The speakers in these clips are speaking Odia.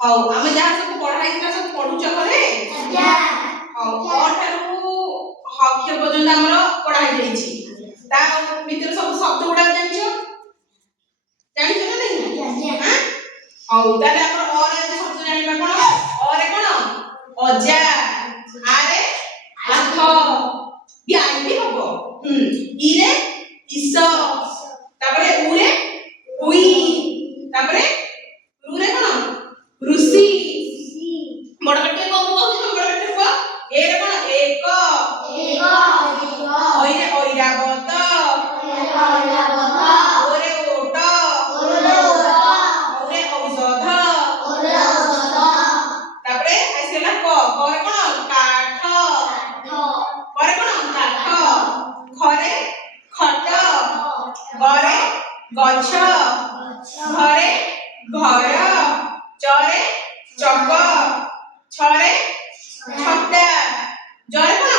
ହଉ ଆମେ ଯାହା ସବୁ ପଢା ହେଇଥିଲା ସବୁ ପଢୁଛ ଘରେ? ଆଜ୍ଞା। ହଉ କ ଠାରୁ ହ କ୍ଷ ପର୍ଯ୍ୟନ୍ତ ଆମର ପଢା ହେଇଯାଇଛି। ତା ଭିତରେ ସବୁ ଶବ୍ଦ ଗୁଡା ଜାଣିଛ? ଜାଣିଛ ନା ନାହିଁ? ଆଜ୍ଞା। ହଉ ତାହେଲେ ଆମର ଅ ରେ ଯଦି ଶବ୍ଦ ଜାଣିବା କଣ? ଅ ରେ କଣ? ଅଜା। ଆ ରେ ଆଠ। ଆଇ ବି ହବ। ଇ ରେ ଇସ। ତାପରେ ଉ ରେ ଉଇ। ତାପରେ ରୁ ରେ କଣ? ଋଷି। ବଡ ପାଟିରେ କଣ କହୁଛି? ବଡ ପାଟିରେ କୁହ। ଏ ରେ କଣ? ଏକ। ଐ ରେ ଐରାବତ। ଓ ରେ ଓଟ। ଔ ରେ ଔଷଧ। ତାପରେ ଆସିଗଲା କ। କ ରେ କଣ? କାଠ। କ ରେ କଣ? କାଠ। ଖ ରେ ଖଟ। ଗ ରେ ଗଛ। ଘ ରେ ଘର। ଚ ରେ ଚକ। ଛ ରେ ଛତା। ଜ ରେ କଣ?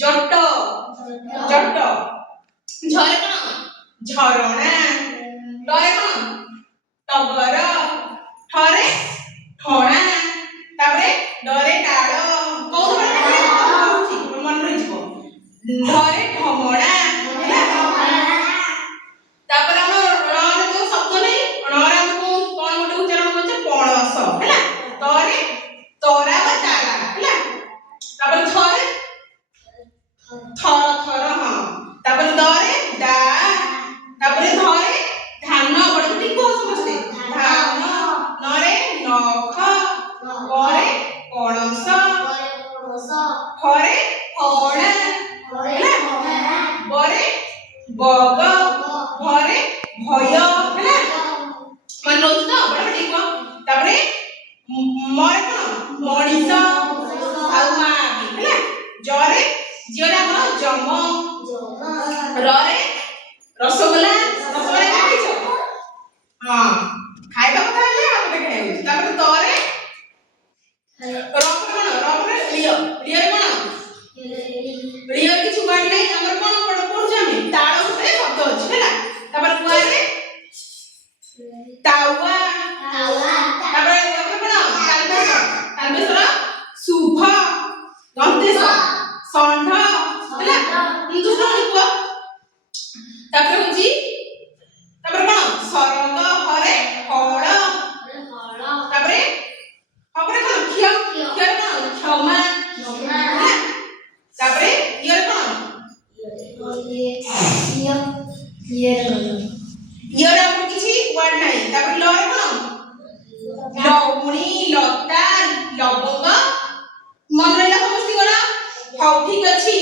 ଜଟ। ଜଟ। ଝ ରେ କଣ? ଝରଣା। ଟ ରେ କଣ? ଟଗର। ଠ ରେ ଠଣା। ତାପରେ ଡ ରେ ଡାଳ। କୋଉ ଢ କହୁଛି ମନେ ରହିଯିବ। ଢ ରେ ଢମଣା। ତାପରେ ଆମର ର ରେ ଯୋଉ ଶବ୍ଦ ନାହିଁ, ର ରେ ଆମକୁ କଣ ଗୋଟେ ଉଚ୍ଚାରଣ କରୁଛେ? ପଣସ। ହେଲା। ତ ରେ ତରା ବା ତାରା। ହେଲା। ତାପରେ ଥ ରେ ଥର ଥର। ହଁ। ତାପରେ ଦ ରେ ଦା। ତାପରେ ଧ ରେ ଧାନ। ବଡ ପାଟି କୁହ ସମସ୍ତେ। ଧାନ। ନ ରେ ନଖ। ପ ରେ ପଣସ। ଫ ରେ ଫଣା। ହେଲା। ବ ରେ ବଗ। ଭ ରେ ଭୟ। ହେଲା। ମନେ ରହୁଛି ତ? ବଡ ପାଟି କୁହ। ତାପରେ ମ ରେ କଣ? ମଣିଷ। ଆଉ ମା ବି। ହେଲା। ଜ ରେ ଝିଅ ରେ ଆମର ଯମ। ର ରେ ରସଗୋଲା। ରସଗୋଲା ଖାଇଛ? ହଁ। ଖାଇବା କଥା ହେଲେ ଆଉ ଗୋଟେ ଖାଇବାକୁ। ତାପରେ ତ ରେ ର ପରେ କଣ? ର ପରେ ଳିଅ। ଳିଅ ରେ କଣ? ଳିଅ କିଛି ୱାର୍ଡ ନାହିଁ। ଆମର କଣ ପଢୁଛୁ ଆମେ? ତାଳ ଉପରେ ଶବ୍ଦ ଅଛି। ହେଲା। ତାପରେ କୁଆ ରେ ତାୱା। ତାପରେ କଣ? ତାଲବେଶ। ତାଲବେଶର ଶୁଭ। ଦନ୍ତେଶ ଷଣ୍ଢ। ହେଲା। ଦୁଷ୍ଣୀ କୁହ। ତାପରେ ହଉଛି ତାପରେ କଣ? ସରଗ। ହ ରେ ହଳ। ତାପରେ ହ ପରେ କଣ? କ୍ଷ। କ୍ଷ ରେ କଣ? କ୍ଷମା। ହେଲା। ତାପରେ ୟ ରେ କଣ? ୟ ରେ ଆମର କିଛି ୱାର୍ଡ ନାହିଁ। ତାପରେ ଲ ରେ କଣ? ଲହୁଣୀ। ଲତା। ଲବଙ୍ଗ। ମନେ ରହିଲା ସମସ୍ତଙ୍କର? ହଉ ଠିକ ଅଛି।